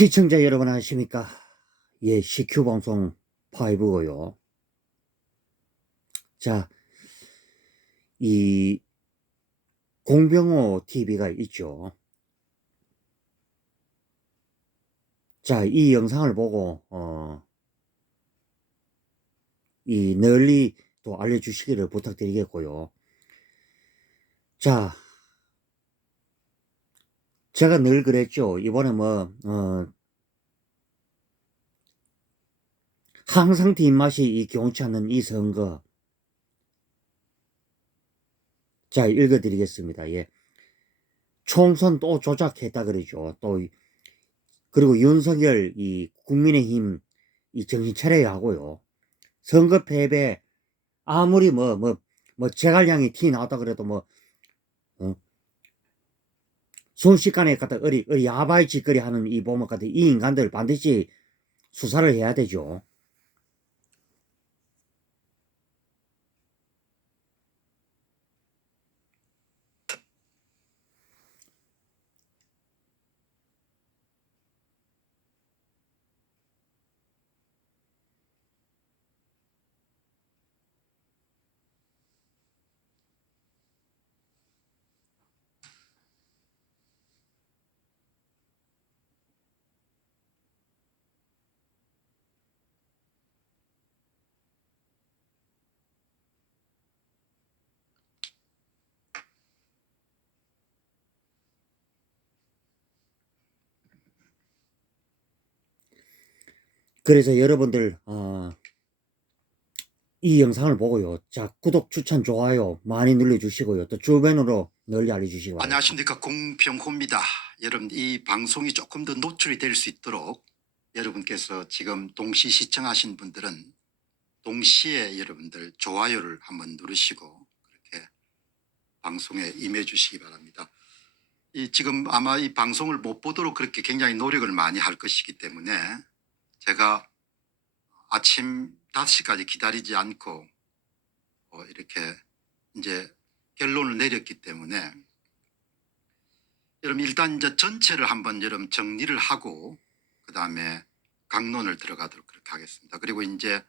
시청자 여러분 안녕하십니까. 예, CQ 방송 5고요. 자, 이 공병호 TV가 있죠. 자, 이 영상을 보고 이 널리 또 알려주시기를 부탁드리겠고요. 자, 제가 늘 그랬죠. 이번에 항상 뒷맛이 이 경치 않는 이 선거. 자, 읽어드리겠습니다. 예. 총선 또 조작했다 그러죠. 또 그리고 윤석열 이 국민의힘 이 정신 차려야 하고요. 선거 패배 아무리 제갈량이 티 나왔다 그래도 어? 순식간에 갖다 어리 야바이 짓거리 하는 이 보면 같은 이 인간들 반드시 수사를 해야 되죠. 그래서 여러분들 이 영상을 보고요. 자, 구독, 추천, 좋아요 많이 눌러주시고요. 또 주변으로 널리 알려주시기 바랍니다. 안녕하십니까, 공병호입니다. 여러분, 이 방송이 조금 더 노출이 될 수 있도록 여러분께서 지금 동시 시청하신 분들은 동시에 여러분들 좋아요를 한번 누르시고 그렇게 방송에 임해 주시기 바랍니다. 지금 아마 이 방송을 못 보도록 그렇게 굉장히 노력을 많이 할 것이기 때문에 제가 아침 5시까지 기다리지 않고 이렇게 이제 결론을 내렸기 때문에 여러분 일단 이제 전체를 한번 여러분 정리를 하고 그 다음에 강론을 들어가도록 그렇게 하겠습니다. 그리고 이제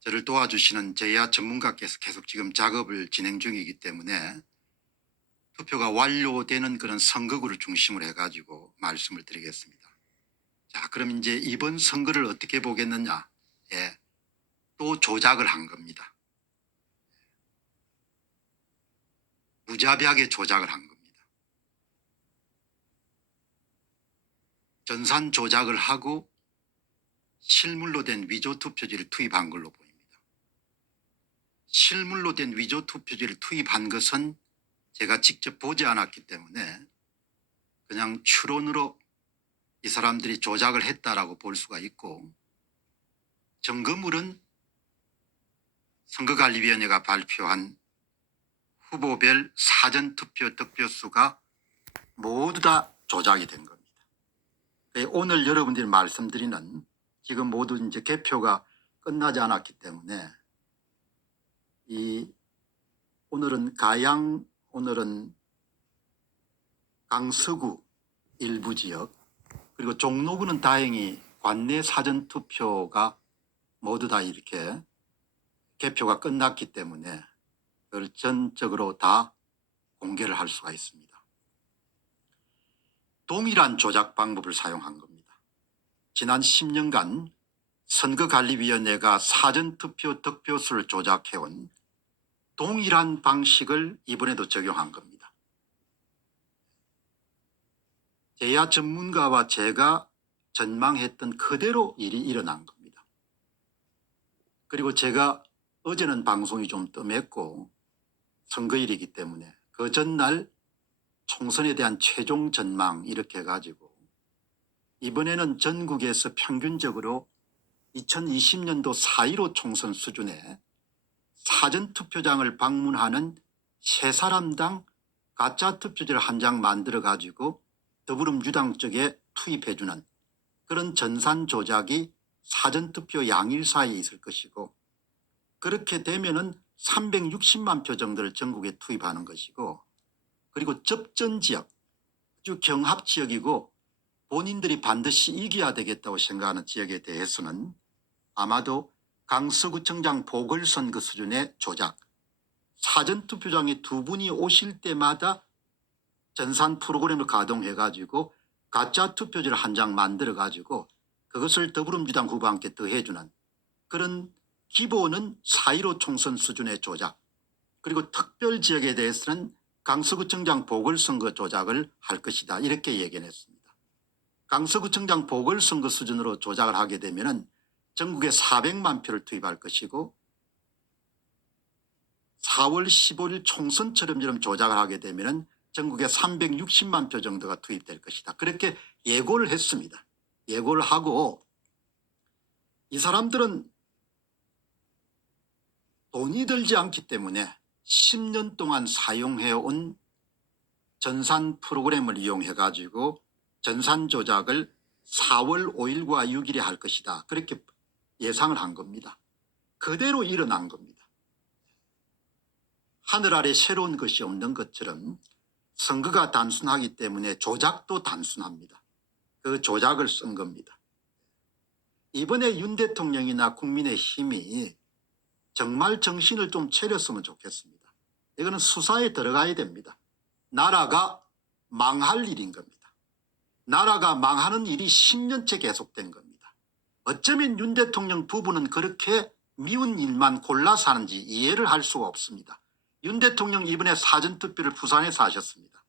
저를 도와주시는 제야 전문가께서 계속 지금 작업을 진행 중이기 때문에 투표가 완료되는 그런 선거구를 중심으로 해가지고 말씀을 드리겠습니다. 자, 그럼 이제 이번 선거를 어떻게 보겠느냐? 예, 또 조작을 한 겁니다. 무자비하게 조작을 한 겁니다. 전산 조작을 하고 실물로 된 위조 투표지를 투입한 걸로 보입니다. 실물로 된 위조 투표지를 투입한 것은 제가 직접 보지 않았기 때문에 그냥 추론으로 이 사람들이 조작을 했다라고 볼 수가 있고, 증거물은 선거관리위원회가 발표한 후보별 사전투표 득표수가 모두 다 조작이 된 겁니다. 오늘 여러분들이 말씀드리는 지금 모두 이제 개표가 끝나지 않았기 때문에 오늘은 가양, 오늘은 강서구 일부 지역, 그리고 종로구는 다행히 관내 사전투표가 모두 다 이렇게 개표가 끝났기 때문에 그걸 전적으로 다 공개를 할 수가 있습니다. 동일한 조작 방법을 사용한 겁니다. 지난 10년간 선거관리위원회가 사전투표 득표수를 조작해온 동일한 방식을 이번에도 적용한 겁니다. 제야 전문가와 제가 전망했던 그대로 일이 일어난 겁니다. 그리고 제가 어제는 방송이 좀 뜸했고 선거일이기 때문에 그 전날 총선에 대한 최종 전망 이렇게 해가지고 이번에는 전국에서 평균적으로 2020년도 4.15 총선 수준의 사전투표장을 방문하는 세 사람당 가짜 투표지를 한 장 만들어 가지고 더불어민주당 쪽에 투입해주는 그런 전산 조작이 사전투표 양일 사이에 있을 것이고, 그렇게 되면은 360만 표 정도를 전국에 투입하는 것이고, 그리고 접전 지역, 아주 경합 지역이고 본인들이 반드시 이겨야 되겠다고 생각하는 지역에 대해서는 아마도 강서구청장 보궐선거 수준의 조작, 사전투표장에 두 분이 오실 때마다 전산 프로그램을 가동해 가지고 가짜 투표지를 한 장 만들어 가지고 그것을 더불어민주당 후보와 함께 더해주는 그런 기본은 4.15 총선 수준의 조작, 그리고 특별 지역에 대해서는 강서구청장 보궐선거 조작을 할 것이다, 이렇게 얘기했습니다. 강서구청장 보궐선거 수준으로 조작을 하게 되면은 전국에 400만 표를 투입할 것이고 4월 15일 총선처럼 조작을 하게 되면은 전국에 360만 표 정도가 투입될 것이다, 그렇게 예고를 했습니다. 예고를 하고 이 사람들은 돈이 들지 않기 때문에 10년 동안 사용해온 전산 프로그램을 이용해 가지고 전산 조작을 4월 5일과 6일에 할 것이다, 그렇게 예상을 한 겁니다. 그대로 일어난 겁니다. 하늘 아래 새로운 것이 없는 것처럼 선거가 단순하기 때문에 조작도 단순합니다. 그 조작을 쓴 겁니다. 이번에 윤 대통령이나 국민의힘이 정말 정신을 좀 차렸으면 좋겠습니다. 이거는 수사에 들어가야 됩니다. 나라가 망할 일인 겁니다. 나라가 망하는 일이 10년째 계속된 겁니다. 어쩌면 윤 대통령 부부는 그렇게 미운 일만 골라 사는지 이해를 할 수가 없습니다. 윤 대통령 이번에 사전투표를 부산에서 하셨습니다.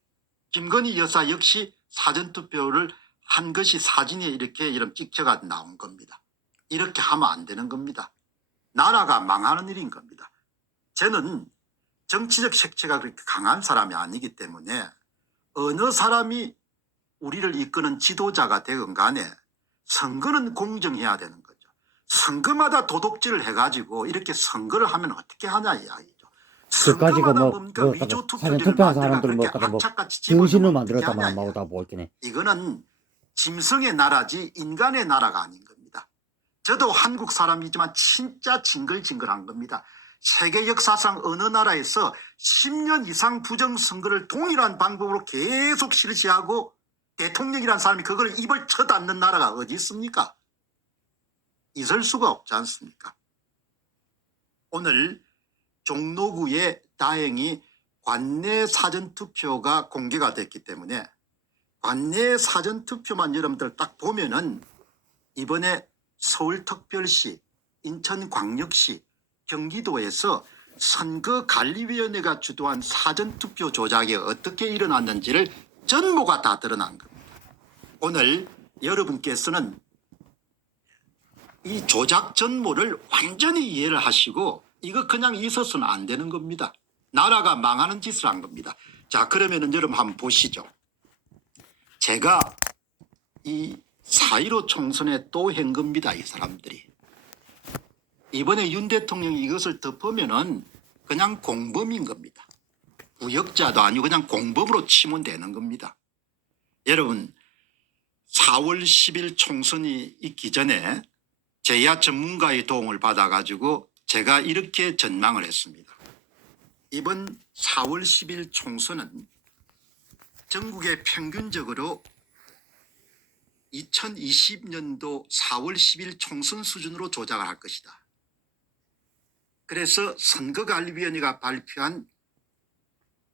김건희 여사 역시 사전투표를 한 것이 사진에 이렇게 이런 찍혀가 나온 겁니다. 이렇게 하면 안 되는 겁니다. 나라가 망하는 일인 겁니다. 저는 정치적 색채가 그렇게 강한 사람이 아니기 때문에 어느 사람이 우리를 이끄는 지도자가 되건 간에 선거는 공정해야 되는 거죠. 선거마다 도둑질을 해가지고 이렇게 선거를 하면 어떻게 하냐 이야기죠. 그까지 선거마다 뭐 뭔가 위조 투표지를 투표한 만들어 사람들 그렇게 뭐 악착같이 정신을 집어넣으면 어떻게 만들었다만 하냐 나오다 보겠네. 이거는 짐승의 나라지 인간의 나라가 아닌 겁니다. 저도 한국 사람이지만 진짜 징글징글한 겁니다. 세계 역사상 어느 나라에서 10년 이상 부정선거를 동일한 방법으로 계속 실시하고 대통령이란 사람이 그걸 입을 쳐닫는 나라가 어디 있습니까? 있을 수가 없지 않습니까? 오늘 종로구에 다행히 관내 사전투표가 공개가 됐기 때문에 관내 사전투표만 여러분들 딱 보면은 이번에 서울특별시, 인천광역시, 경기도에서 선거관리위원회가 주도한 사전투표 조작이 어떻게 일어났는지를 전모가 다 드러난 겁니다. 오늘 여러분께서는 이 조작 전모를 완전히 이해를 하시고 이거 그냥 있어서는 안 되는 겁니다. 나라가 망하는 짓을 한 겁니다. 자, 그러면은 여러분 한번 보시죠. 제가 이 4.15 총선에 또 한 겁니다. 이 사람들이. 이번에 윤 대통령이 이것을 덮으면은 그냥 공범인 겁니다. 부역자도 아니고 그냥 공범으로 치면 되는 겁니다. 여러분 4월 10일 총선이 있기 전에 제야 전문가의 도움을 받아가지고 제가 이렇게 전망을 했습니다. 이번 4월 10일 총선은 전국에 평균적으로 2020년도 4월 10일 총선 수준으로 조작을 할 것이다. 그래서 선거관리위원회가 발표한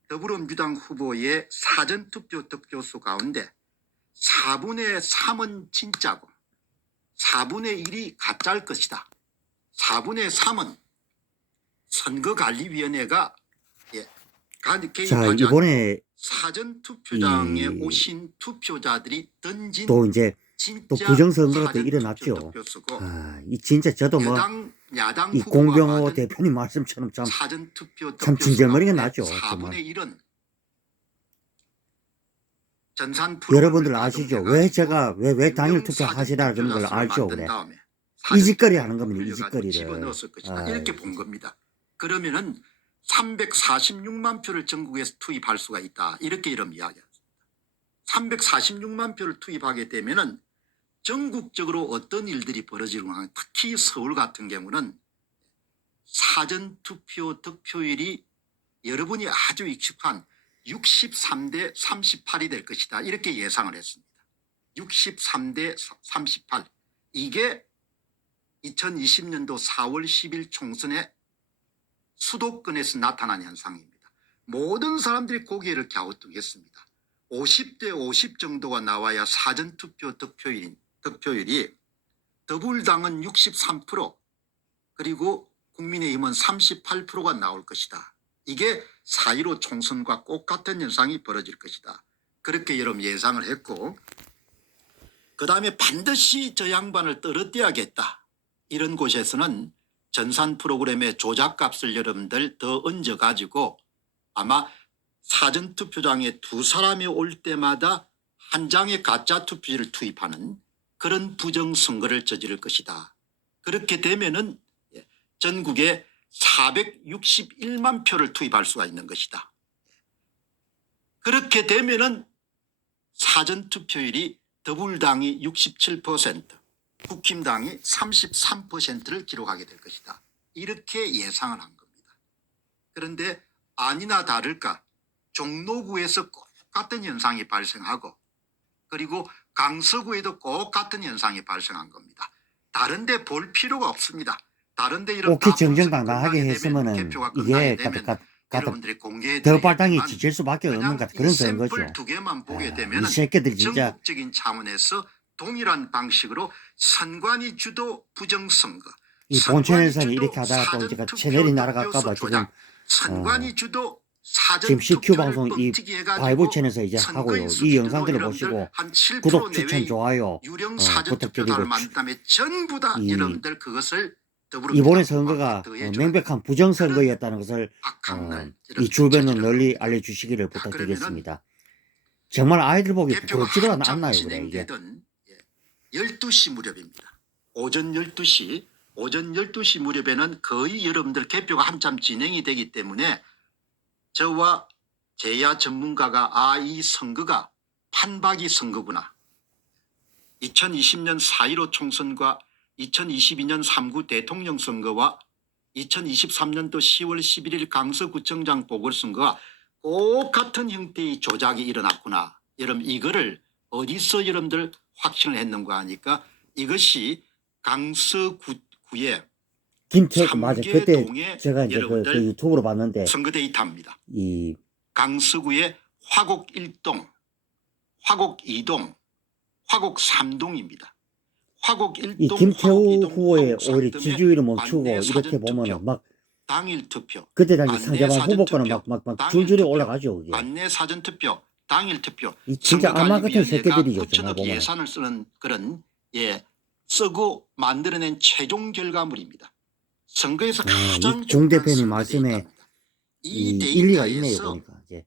더불어민주당 후보의 사전투표 득표수 가운데 4분의 3은 진짜고 4분의 1이 가짜일 것이다. 4분의 3은 선거관리위원회가 자, 이번에 사전투표장에 오신 투표자들이 던진 또 이제 또 진짜 부정선거가 또 사전투표 일어났죠. 득표수고 이 진짜 저도 뭐 야당 이 후보가 공병호 받은 대표님 말씀처럼 사전투표 참 진절머리가 득표수 나죠. 가운데 정말. 4분의 1은 전산 여러분들 프로그램을 아시죠? 가동해가지고 왜 제가 왜 단일 투표 유명 하시라는 걸 사전투표자수를 알죠, 만든 그래. 다음에 이 짓거리 사전투표를 하는 겁니다, 이 돌려가지고 짓거리를. 집어넣었을 것이다. 아이고. 이렇게 본 겁니다. 그러면은 346만 표를 전국에서 투입할 수가 있다. 이렇게 이런 이야기합니다. 346만 표를 투입하게 되면은 전국적으로 어떤 일들이 벌어지는가, 특히 서울 같은 경우는 사전투표 득표율이 여러분이 아주 익숙한 63대 38이 될 것이다. 이렇게 예상을 했습니다. 63대 38. 이게 2020년도 4월 10일 총선의 수도권에서 나타난 현상입니다. 모든 사람들이 고개를 갸우뚱했습니다. 50대 50 정도가 나와야 사전투표 득표율이 더불당은 63% 그리고 국민의힘은 38%가 나올 것이다. 이게 4.15 총선과 똑같은 현상이 벌어질 것이다. 그렇게 여러분 예상을 했고, 그 다음에 반드시 저 양반을 떨어뜨려야겠다. 이런 곳에서는 전산 프로그램의 조작값을 여러분들 더 얹어가지고 아마 사전투표장에 두 사람이 올 때마다 한 장의 가짜 투표지를 투입하는 그런 부정선거를 저지를 것이다. 그렇게 되면은 전국에 461만 표를 투입할 수가 있는 것이다. 그렇게 되면은 사전투표율이 더불당이 67%, 국힘당이 33%를 기록하게 될 것이다. 이렇게 예상을 한 겁니다. 그런데 아니나 다를까 종로구에서 똑같은 현상이 발생하고 그리고 강서구에도 똑같은 현상이 발생한 겁니다. 다른 데 볼 필요가 없습니다. 다른 데 이런 오케이 정정당당하게 했으면은 이게 여러분들이 공개해 더발당이 지칠 수밖에 없는 것 같은 그런 샘플 선거죠. 두 개만 보게 되면 이 새끼들이 진짜 전국적인 차원에서 동일한 방식으로 선관위 주도 부정선거, 이 본천에서는 이렇게 하다가 또 이제 채널이 날아갈까봐 지금 선관위 주도 지금 CQ 방송 이 바이블 이 채널에서 이제 하고요. 이 영상들을 보시고 구독, 추천, 좋아요 유령 사전투표단을 부탁드리고 만든 다음에 전부 다 여러분들 그것을 이번의 선거가 명백한 부정선거였다는 것을 이 주변으로 널리 알려주시기를 부탁드리겠습니다. 정말 아이들 보기 부럽지도 않나요? 그래 이게 12시 무렵입니다. 오전 12시 무렵에는 거의 여러분들 개표가 한참 진행이 되기 때문에 저와 제야 전문가가 이 선거가 판박이 선거구나. 2020년 4.15 총선과 2022년 3구 대통령 선거와 2023년도 10월 11일 강서구청장 보궐선거가 똑같은 형태의 조작이 일어났구나. 여러분 이거를 어디서 여러분들 확신을 했는가 하니까 이것이 강서구의 김태호 맞아. 그때 동의 제가 이제 그 유튜브로 봤는데 선거 데이터입니다. 이 강서구의 화곡 1동, 화곡 2동, 화곡 3동입니다. 화곡 1동, 이 김태우 후보의 화곡 오히려 3동의 지지율을 멈추고 관내 이렇게 사전투표, 보면은 막 당일 투표, 그때 당시 관내 상대방 후보권은 사전투표, 막 줄줄이 올라가죠. 그게. 관내 사전투표, 당일 투표, 이 진짜 아마 같은 새끼들이죠. 정말 9천억 보면. 예산을 쓰는 그런 쓰고 만들어낸 최종 결과물입니다. 선거에서 가장 이 종 대표님 중요한 말씀에 데이터입니다. 이 일리가 있네요. 데이터에서 보니까 이제.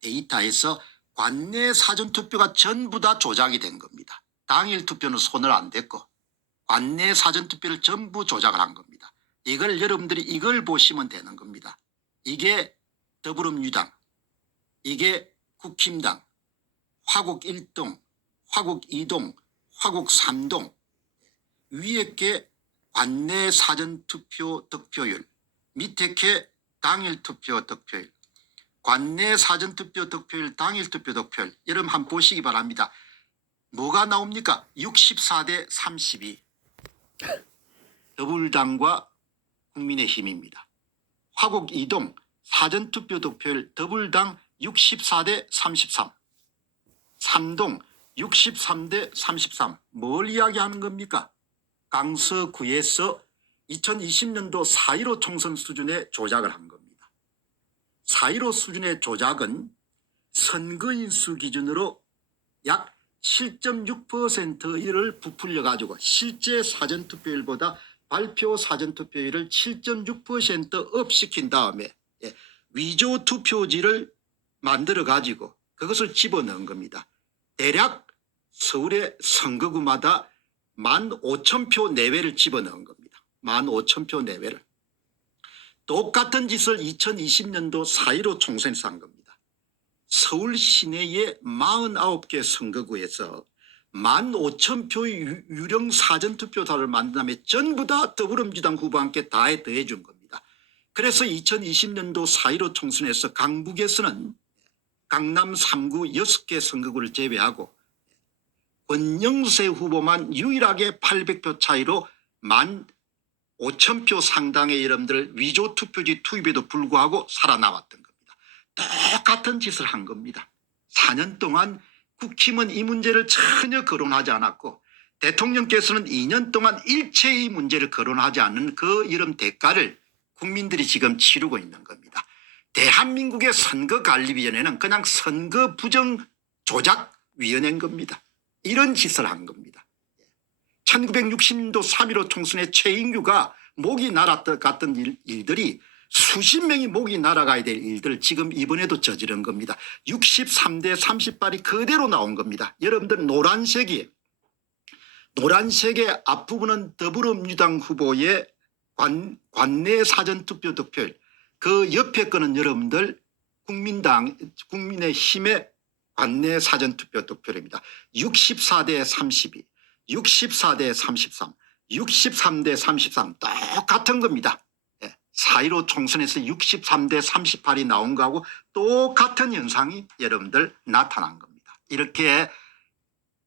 데이터에서 관내 사전투표가 전부 다 조작이 된 겁니다. 당일 투표는 손을 안 댔고 관내 사전투표를 전부 조작을 한 겁니다. 이걸 여러분들이 이걸 보시면 되는 겁니다. 이게 더불어민주당, 이게 국힘당, 화곡 1동, 화곡 2동, 화곡 3동, 위에 게 관내 사전투표 득표율, 밑에 게 당일투표 득표율, 관내 사전투표 득표율, 당일투표 득표율 여러분 한번 보시기 바랍니다. 뭐가 나옵니까? 64대 32 더불당과 국민의힘입니다. 화곡 2동 사전투표 득표율 더불당 64대 33 3동 63대 33 뭘 이야기하는 겁니까? 강서구에서 2020년도 4.15 총선 수준의 조작을 한 겁니다. 4.15 수준의 조작은 선거인 수 기준으로 약 7.6%를 부풀려 가지고 실제 사전투표율보다 발표 사전투표율을 7.6% 업시킨 다음에 위조 투표지를 만들어 가지고 그것을 집어넣은 겁니다. 대략 서울의 선거구마다 15,000표 내외를 집어넣은 겁니다. 15,000표 내외를. 똑같은 짓을 2020년도 4.15 총선에서 한 겁니다. 서울 시내의 49개 선거구에서 15,000표의 유령 사전투표단을 만든 다음에 전부 다 더불어민주당 후보와 함께 다 더해 준 겁니다. 그래서 2020년도 4.15 총선에서 강북에서는 강남 3구 6개 선거구를 제외하고 원영세 후보만 유일하게 800표 차이로 15,000표 상당의 여러분들 위조 투표지 투입에도 불구하고 살아남았던 겁니다. 똑같은 짓을 한 겁니다. 4년 동안 국힘은 이 문제를 전혀 거론하지 않았고 대통령께서는 2년 동안 일체의 문제를 거론하지 않는 그 이런 대가를 국민들이 지금 치르고 있는 겁니다. 대한민국의 선거관리위원회는 그냥 선거 부정 조작위원회인 겁니다. 이런 짓을 한 겁니다. 1960년도 3.15 총선에 최인규가 목이 날아갔던 일들이 수십 명이 목이 날아가야 될 일들 지금 이번에도 저지른 겁니다. 63대 38이 그대로 나온 겁니다. 여러분들 노란색의 앞부분은 더불어민주당 후보의 관내 사전투표 득표율, 그 옆에 거는 여러분들 국민의힘의 관내 사전투표 득표율입니다. 64대 32, 64대 33, 63대 33 똑같은 겁니다. 4.15 총선에서 63대 38이 나온 거하고 똑같은 현상이 여러분들 나타난 겁니다. 이렇게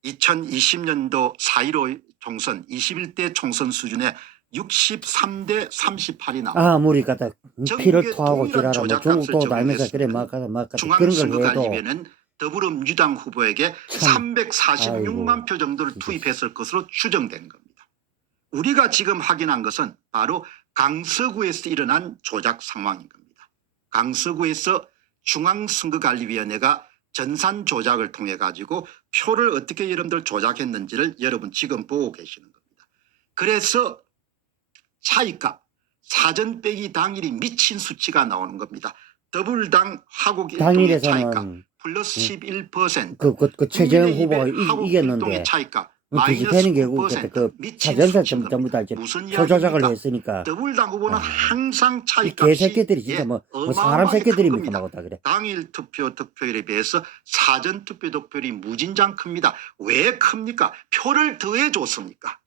2020년도 4.15 총선 21대 총선 수준의 63대 38이 나옵니다. 아무리 갖다 피를 토하고 지랄하면 뭐 중국도 날면서 그래 막 그런 걸 해도 중앙선거관리위원회는 더불어민주당 후보에게 참, 346만 표 정도를 투입했을 것으로 추정된 겁니다. 우리가 지금 확인한 것은 바로 강서구에서 일어난 조작 상황인 겁니다. 강서구에서 중앙선거관리위원회가 전산 조작을 통해 가지고 표를 어떻게 여러분들 조작했는지를 여러분 지금 보고 계시는 겁니다. 그래서 차이값 사전 빼기 당일이 미친 수치가 나오는 겁니다. 더불당 화곡 일동의 차이값 당일에서는 플러스 11%, 그 최재형 후보가 화곡 이겼는데 일동의 차이값 뒤집히는 마이너스 결국 9%, 그 미친 사전사 수치인 전부 다 겁니다. 이제 무슨 표조작을 이야기입니까? 했으니까 더불당 후보는 항상 이 차이값이 개새끼들이 진짜 뭐 사람 어마어마하게 새끼들입니까 큽니다. 뭐 다 그래. 당일 투표 득표율에 비해서 사전 투표 득표율이 무진장 큽니다. 왜 큽니까? 표를 더해 줬습니까?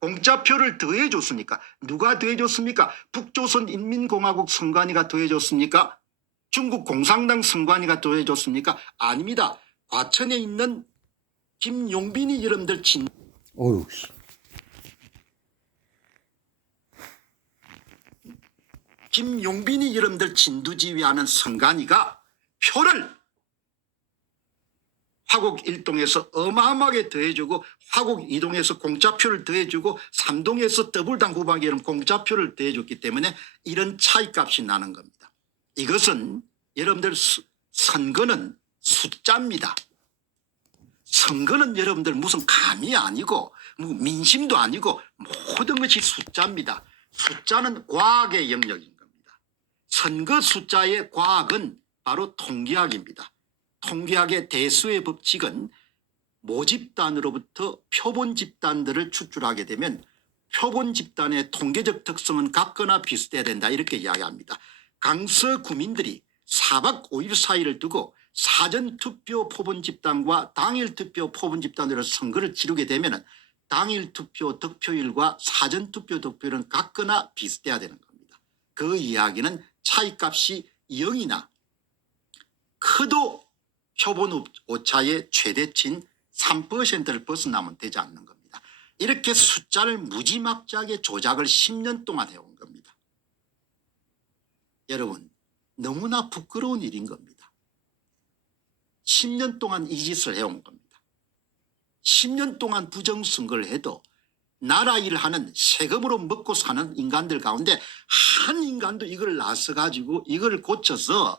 공짜표를 더해 줬습니까? 누가 더해 줬습니까? 북조선 인민공화국 선관위가 더해 줬습니까? 중국 공산당 선관위가 더해 줬습니까? 아닙니다. 과천에 있는 김용빈이 여러분들 어휴 씨. 김용빈이 여러분들 진두지휘하는 선관위가 표를 화곡 1동에서 어마어마하게 더해주고 화곡 2동에서 공짜표를 더해주고 3동에서 더불당 후보에게 이런 공짜표를 더해줬기 때문에 이런 차이값이 나는 겁니다. 이것은 여러분들 선거는 숫자입니다. 선거는 여러분들 무슨 감이 아니고 민심도 아니고 모든 것이 숫자입니다. 숫자는 과학의 영역인 겁니다. 선거 숫자의 과학은 바로 통계학입니다. 통계학의 대수의 법칙은 모집단으로부터 표본 집단들을 추출하게 되면 표본 집단의 통계적 특성은 같거나 비슷해야 된다 이렇게 이야기합니다. 강서 구민들이 4박 5일 사이를 두고 사전투표 표본 집단과 당일투표 표본 집단으로 선거를 치르게 되면 당일투표 득표율과 사전투표 득표율은 같거나 비슷해야 되는 겁니다. 그 이야기는 차이값이 0이나 커도 표본 오차의 최대치인 3%를 벗어나면 되지 않는 겁니다. 이렇게 숫자를 무지막지하게 조작을 10년 동안 해온 겁니다. 여러분 너무나 부끄러운 일인 겁니다. 10년 동안 이 짓을 해온 겁니다. 10년 동안 부정선거를 해도 나라 일을 하는 세금으로 먹고 사는 인간들 가운데 한 인간도 이걸 나서 가지고 이걸 고쳐서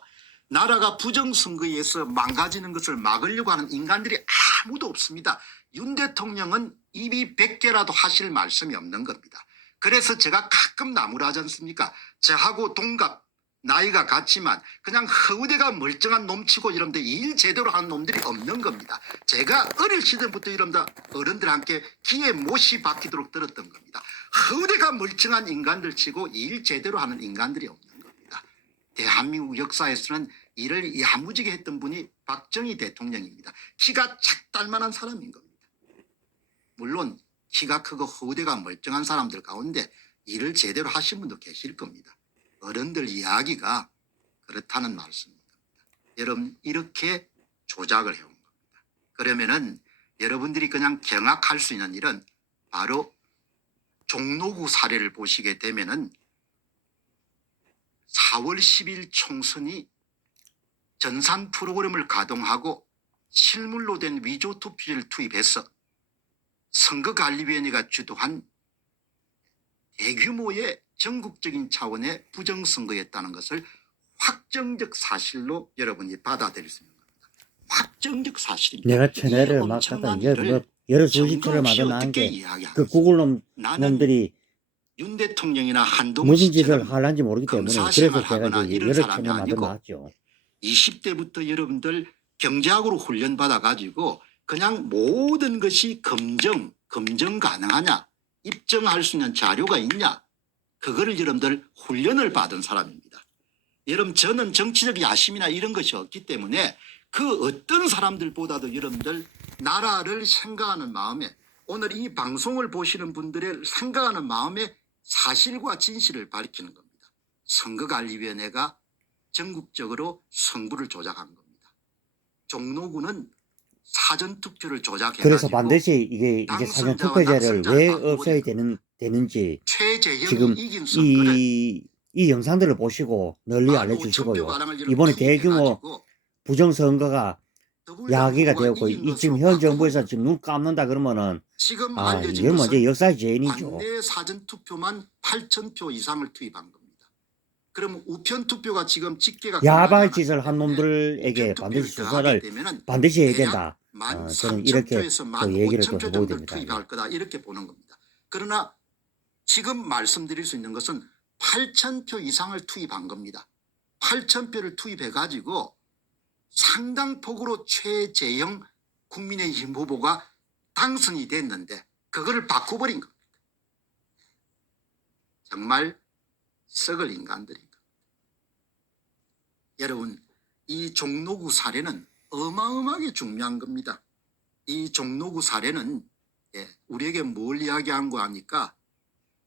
나라가 부정선거에 의해서 망가지는 것을 막으려고 하는 인간들이 아무도 없습니다. 윤 대통령은 입이 100개라도 하실 말씀이 없는 겁니다. 그래서 제가 가끔 나무라지 않습니까? 저하고 동갑 나이가 같지만 그냥 허우대가 멀쩡한 놈치고 이런데 일 제대로 하는 놈들이 없는 겁니다. 제가 어릴 시절부터 이런다 어른들 함께 귀에 못이 박히도록 들었던 겁니다. 허우대가 멀쩡한 인간들 치고 일 제대로 하는 인간들이 없는 겁니다. 대한민국 역사에서는 일을 야무지게 했던 분이 박정희 대통령입니다. 키가 작달만한 사람인 겁니다. 물론 키가 크고 허우대가 멀쩡한 사람들 가운데 일을 제대로 하신 분도 계실 겁니다. 어른들 이야기가 그렇다는 말씀입니다. 여러분 이렇게 조작을 해온 겁니다. 그러면은 여러분들이 그냥 경악할 수 있는 일은 바로 종로구 사례를 보시게 되면은 4월 10일 총선이 전산 프로그램을 가동하고 실물로 된 위조 투표지를 투입해서 선거관리위원회가 주도한 대규모의 전국적인 차원의 부정선거였다는 것을 확정적 사실로 여러분이 받아들일 수 있는 겁니다. 확정적 사실입니다. 내가 이 천회를 막 엄청난 갖다 일을 여러 수십 증거 초를 없이 만들어놓은 어떻게 게 이야기하는 그 것입니까? 구글 나는 놈들이 윤 대통령이나 한동훈 무슨 짓을 씨처럼 하는지 모르기 때문에 검사 그래서 제가 생활하거나 이제 이런 여러 사람이 천을 아니고 만들어놨죠. 20대부터 여러분들 경제학으로 훈련받아 가지고 그냥 모든 것이 검증 가능하냐, 입증할 수 있는 자료가 있냐, 그거를 여러분들 훈련을 받은 사람입니다. 여러분 저는 정치적 야심이나 이런 것이 없기 때문에 그 어떤 사람들보다도 여러분들 나라를 생각하는 마음에, 오늘 이 방송을 보시는 분들의 생각하는 마음에 사실과 진실을 밝히는 겁니다. 선거관리위원회가 전국적으로 성부를 조작한 겁니다. 종로구는 사전투표를 조작해가지고 그래서 반드시 이게 이제 사전 당선자와 투표제를 낙선자를 왜 바꿔버린 없애야 겁니다. 되는지 최재형이 지금 이긴 선거를 이 영상들을 보시고 널리 15,000표 알려주시고요. 가량을 이번에 대규모 투입해가지고 부정선거가 더불당 야기가 후보가 되었고 이긴 이 지금 것으로 현 정부에서 바꿔버린 지금 눈 감는다 그러면은 지금 아 알려진 이건 먼저 것은 역사의 죄인이죠. 관내 사전투표만 8,000표 이상을 투입한 겁니다. 그럼 우편투표가 지금 집계가 야발 끝나지 짓을 않았기 한 때문에 놈들에게 우편투표를 반드시 더하게 수사를 되면은 반드시 해야 대략 된다. 저는 13,000표에서 이렇게 또 얘기를 또 15,000표 해보게 정도를 됩니다. 투입할 거다 이렇게 보는 겁니다. 그러나 지금 말씀드릴 수 있는 것은 8,000표 이상을 투입한 겁니다. 8,000표를 투입해 가지고 상당 폭으로 최재형 국민의힘 후보가 당선이 됐는데 그거를 바꿔버린 겁니다. 정말 썩을 인간들인 겁니다. 여러분 이 종로구 사례는 어마어마하게 중요한 겁니다. 이 종로구 사례는 우리에게 뭘 이야기한 거 하니까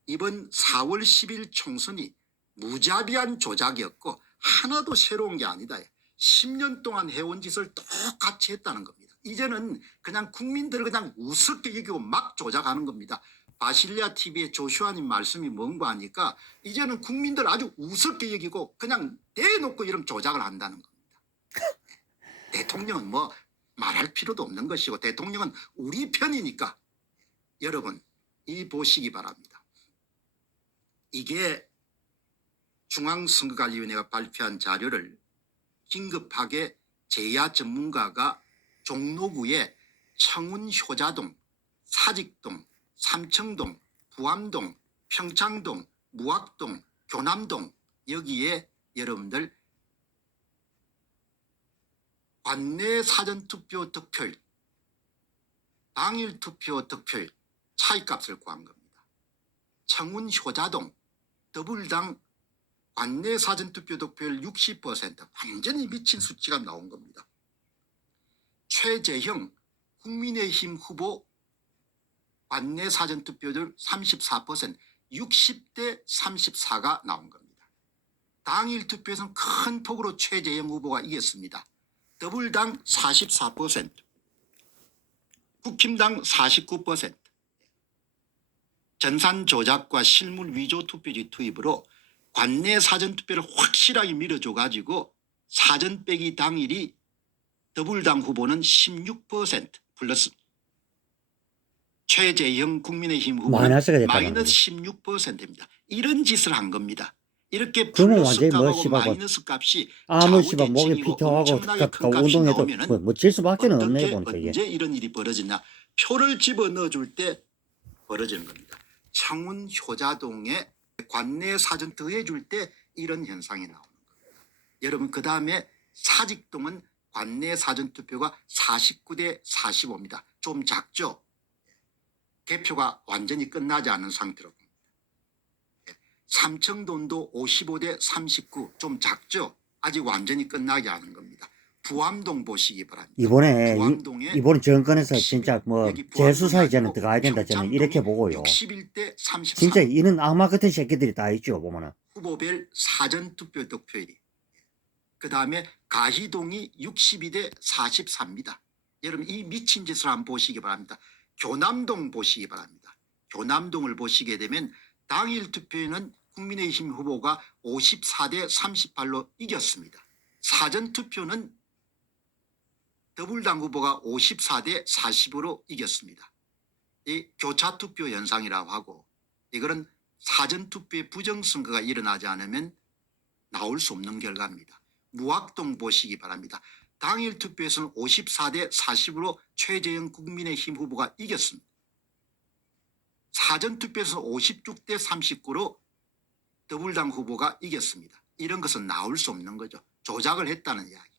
이번 4월 10일 총선이 무자비한 조작이었고 하나도 새로운 게 아니다. 10년 동안 해온 짓을 똑같이 했다는 겁니다. 이제는 그냥 국민들을 그냥 우습게 여기고 막 조작하는 겁니다. 바실리아 TV의 조슈아님 말씀이 뭔가 하니까 이제는 국민들 아주 우습게 여기고 그냥 대놓고 이런 조작을 한다는 겁니다. 대통령은 뭐 말할 필요도 없는 것이고 대통령은 우리 편이니까 여러분 이 보시기 바랍니다. 이게 중앙선거관리위원회가 발표한 자료를 긴급하게 제야 전문가가 종로구의 청운 효자동, 사직동, 삼청동, 부암동, 평창동, 무학동, 교남동 여기에 여러분들 관내 사전투표 득표율, 당일 투표 득표율 차이값을 구한 겁니다. 청운 효자동 더불당 관내 사전투표 득표율 60% 완전히 미친 수치가 나온 겁니다. 최재형 국민의힘 후보 관내 사전투표율 34% 60대 34가 나온 겁니다. 당일 투표에서는 큰 폭으로 최재형 후보가 이겼습니다. 더불당 44%, 국힘당 49%, 전산 조작과 실물 위조 투표지 투입으로 관내 사전투표를 확실하게 밀어줘 가지고 사전 빼기 당일이 더불당 후보는 16% 플러스 최재형 국민의힘 후보는 마이너스가 됐다는 마이너스 16%입니다. 이런 짓을 한 겁니다. 이렇게 그러면 플러스 완전히 뭐 값하고 씨발 뭐 마이너스 값이 아무리 씨발 목에 좌우대칭이고 피터하고 엄청나게 큰 값이 운동해도 나오면은 뭐질 수밖에 없네 어떻게 보니까 이게. 언제 이런 일이 벌어지냐. 표를 집어넣어 줄 때 벌어지는 겁니다. 청운 효자동에 관내 사전 더해 줄 때 이런 현상이 나오는 겁니다. 여러분 그 다음에 사직동은 관내 사전 투표가 49대 45입니다. 좀 작죠. 개표가 완전히 끝나지 않은 상태로 봅니다. 삼청동도 55대 39 좀 작죠. 아직 완전히 끝나지 않은 겁니다. 부암동 보시기 바랍니다. 이번에 정권에서 60, 진짜 뭐 여기 부암동이 재수사에 저는 아니고 들어가야 된다 저는 이렇게 보고요. 61대 33 진짜 이런 악마 같은 새끼들이 다 있죠 보면은. 후보별 사전투표 득표율이 그 다음에 가희동이 62대 44입니다. 여러분 이 미친 짓을 한번 보시기 바랍니다. 교남동 보시기 바랍니다. 교남동을 보시게 되면 당일 투표에는 국민의힘 후보가 54대 38로 이겼습니다. 사전 투표는 더불당 후보가 54대 40으로 이겼습니다. 이 교차 투표 현상이라고 하고 이거는 사전 투표에 부정선거가 일어나지 않으면 나올 수 없는 결과입니다. 무학동 보시기 바랍니다. 당일 투표에서는 54대 40으로 최재형 국민의힘 후보가 이겼습니다. 사전 투표에서는 56대 39로 더불당 후보가 이겼습니다. 이런 것은 나올 수 없는 거죠. 조작을 했다는 이야기.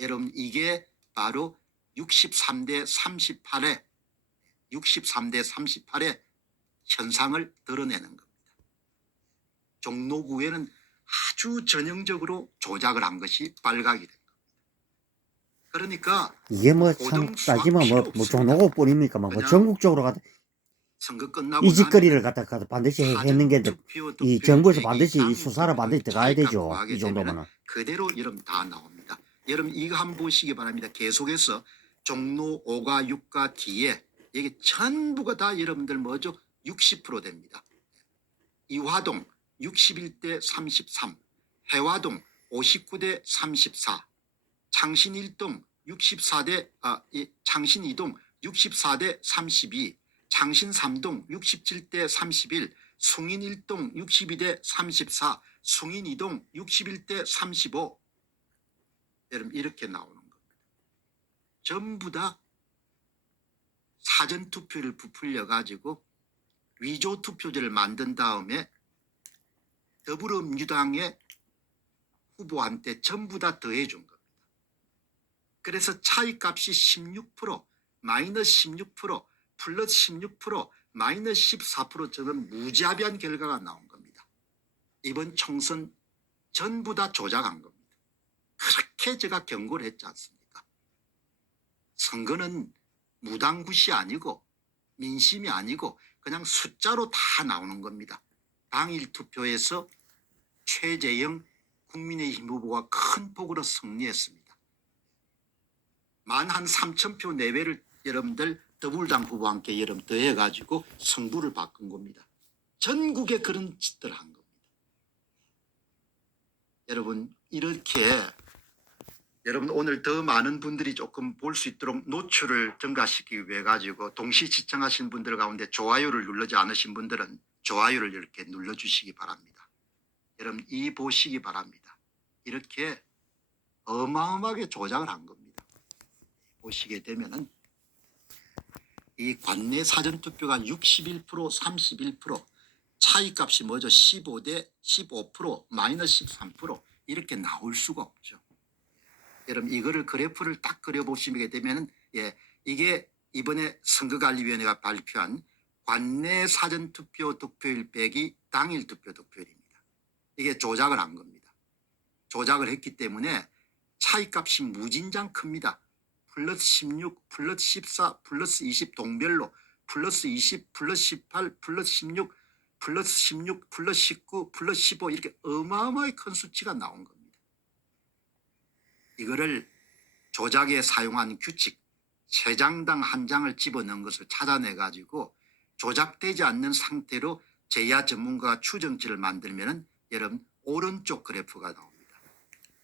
여러분 이게 바로 63대 38의 현상을 드러내는 겁니다. 종로구에는 아주 전형적으로 조작을 한 것이 발각이 된 겁니다. 그러니까 이게 뭐 참 고등 수학 따지면 필요 뭐 없습니다. 종로구뿐입니까? 뭐 그냥 전국적으로 가다 선거 끝나고 이 짓거리를 갖다 반드시 했는 게 이 정부에서 반드시 이 수사를 반드시 들어가야 되죠. 이 정도면은. 그대로 여러분 다 나옵니다. 여러분 이거 한번 보시기 바랍니다. 계속해서 종로 5가 6가 뒤에 여기 전부가 다 여러분들 뭐죠? 60% 됩니다. 이화동 61대 33, 해화동 59대 34, 창신 1동 창신 2동 64대 32, 창신 3동 67대 31, 숭인 1동 62대 34, 숭인 2동 61대 35. 여러분 이렇게 나오는 겁니다. 전부 다 사전투표를 부풀려 가지고 위조투표제를 만든 다음에 더불어민주당의 후보한테 전부 다 더해준 겁니다. 그래서 차이값이 16%, 마이너스 16%, 플러스 16%, 마이너스 14% 저는 무자비한 결과가 나온 겁니다. 이번 총선 전부 다 조작한 겁니다. 그렇게 제가 경고를 했지 않습니까? 선거는 무당굿이 아니고 민심이 아니고 그냥 숫자로 다 나오는 겁니다. 당일 투표에서 최재형 국민의힘 후보가 큰 폭으로 승리했습니다. 만 한 3,000표 내외를 여러분들 더불당 후보와 함께 여러분 더해가지고 승부를 바꾼 겁니다. 전국에 그런 짓들 한 겁니다. 여러분 이렇게 여러분 오늘 더 많은 분들이 조금 볼 수 있도록 노출을 증가시키기 위해 가지고 동시 시청하신 분들 가운데 좋아요를 누르지 않으신 분들은 좋아요를 이렇게 눌러주시기 바랍니다. 여러분 이 보시기 바랍니다. 이렇게 어마어마하게 조작을 한 겁니다. 보시게 되면은 이 관내 사전투표가 61%, 31%, 차이값이 뭐죠? 15대 15%, 마이너스 13% 이렇게 나올 수가 없죠. 여러분 이거를 그래프를 딱 그려보시게 되면은 이게 이번에 선거관리위원회가 발표한 관내 사전투표 득표율 빼기 당일 투표 득표율입니다. 이게 조작을 한 겁니다. 조작을 했기 때문에 차이값이 무진장 큽니다. 플러스 16, 플러스 14, 플러스 20 동별로 플러스 20, 플러스 18, 플러스 16, 플러스 16, 플러스 19, 플러스 15 이렇게 어마어마하게 큰 수치가 나온 겁니다. 이거를 조작에 사용한 규칙, 3장당 1장을 집어넣은 것을 찾아내 가지고 조작되지 않는 상태로 제야 전문가가 추정치를 만들면은 여러분 오른쪽 그래프가 나옵니다.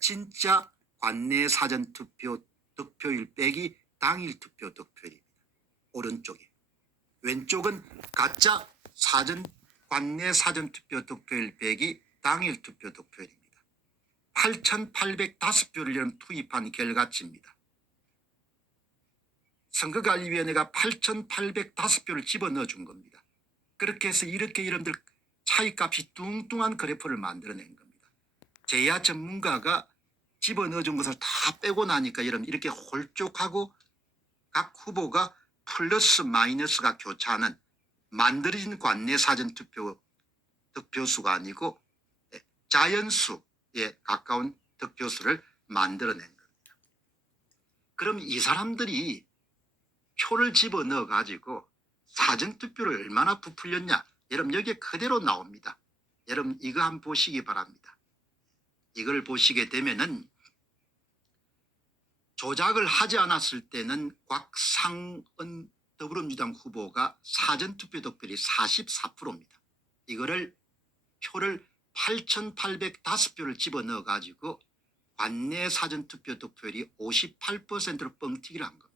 진짜 관내 사전투표 득표율 빼기 당일 투표 득표율입니다. 오른쪽에. 왼쪽은 가짜 관내 사전투표 득표율 빼기 당일 투표 득표율입니다. 8,805표를 여러분 투입한 결과치입니다. 선거관리위원회가 8,805표를 집어넣어 준 겁니다. 그렇게 해서 이렇게 여러분들 차이값이 뚱뚱한 그래프를 만들어낸 겁니다. 제야 전문가가 집어넣어 준 것을 다 빼고 나니까 여러분 이렇게 홀쭉하고 각 후보가 플러스 마이너스가 교차하는 만들어진 관내 사전투표 득표수가 아니고 자연수에 가까운 득표수를 만들어낸 겁니다. 그럼 이 사람들이 표를 집어넣어 가지고 사전투표를 얼마나 부풀렸냐. 여러분 여기에 그대로 나옵니다. 여러분 이거 한번 보시기 바랍니다. 이걸 보시게 되면은 조작을 하지 않았을 때는 곽상은 더불어민주당 후보가 사전투표 득표율이 44%입니다. 이거를 표를 8,805표를 집어넣어 가지고 관내 사전투표 득표율이 58%로 뻥튀기를 한 겁니다.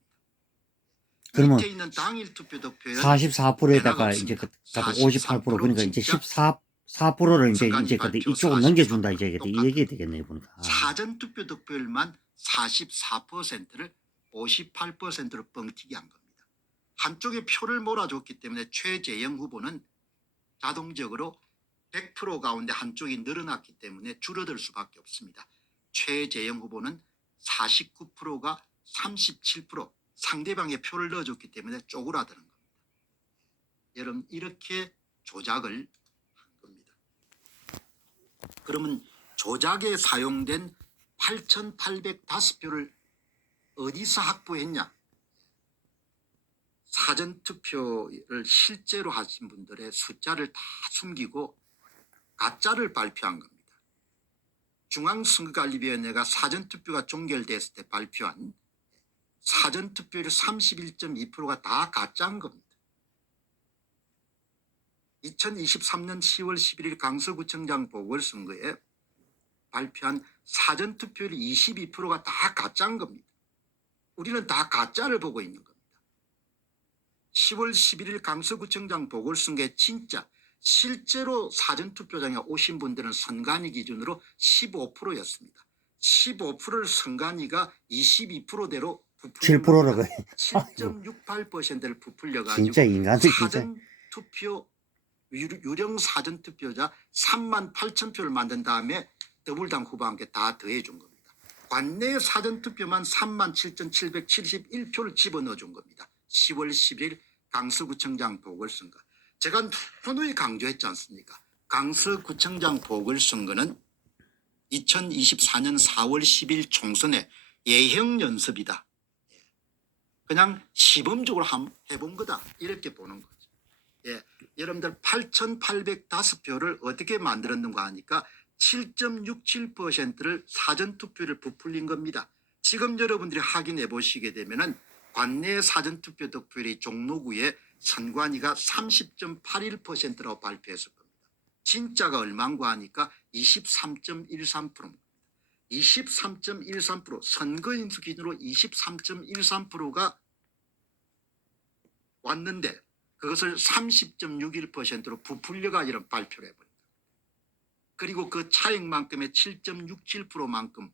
그러면 밑에 있는 당일 투표 득표율은 44%에다가 이제 그 58% 그러니까 이제 14%를 이제 그때 이쪽으로 넘겨준다 이제 이 얘기 되겠네요 보니까. 사전투표 득표율만 44%를 58%로 뻥튀기 한 겁니다. 한쪽에 표를 몰아줬기 때문에 최재형 후보는 자동적으로 100% 가운데 한쪽이 늘어났기 때문에 줄어들 수밖에 없습니다. 최재형 후보는 49%가 37% 상대방의 표를 넣어줬기 때문에 쪼그라드는 겁니다. 여러분 이렇게 조작을 한 겁니다. 그러면 조작에 사용된 8,805표를 어디서 확보했냐? 사전투표를 실제로 하신 분들의 숫자를 다 숨기고 가짜를 발표한 겁니다. 중앙선거관리위원회가 사전투표가 종결됐을 때 발표한 사전투표율 31.2%가 다 가짜인 겁니다. 2023년 10월 11일 강서구청장 보궐선거에 발표한 사전투표율 22%가 다 가짜인 겁니다. 우리는 다 가짜를 보고 있는 겁니다. 10월 11일 강서구청장 보궐선거에 진짜 실제로 사전투표장에 오신 분들은 선관위 기준으로 15%였습니다. 15%를 선관위가 22%대로 7%라고 7.68%를 부풀려 가지고 진짜 인간들 진짜. 사전투표 유령 사전투표자 3만 8천 표를 만든 다음에 더불당 후보와 함께 다 더해 준 겁니다. 관내 사전투표만 3만 7,771표를 집어넣어 준 겁니다. 10월 11일 강서구청장 보궐선거. 제가 누누이 강조했지 않습니까? 강서구청장 보궐선거는 2024년 4월 10일 총선의 예형 연습이다. 그냥 시범적으로 한번 해본 거다. 이렇게 보는 거죠. 예, 여러분들 8,805표를 어떻게 만들었는가 하니까 7.67%를 사전투표를 부풀린 겁니다. 지금 여러분들이 확인해 보시게 되면은 관내 사전투표 득표율이 종로구에 선관위가 30.81%라고 발표했을 겁니다. 진짜가 얼마인가 하니까 23.13%입니다. 23.13% 선거인수 기준으로 23.13%가 왔는데 그것을 30.61%로 부풀려가 이런 발표를 해버립니다. 그리고 그 차액만큼의 7.67%만큼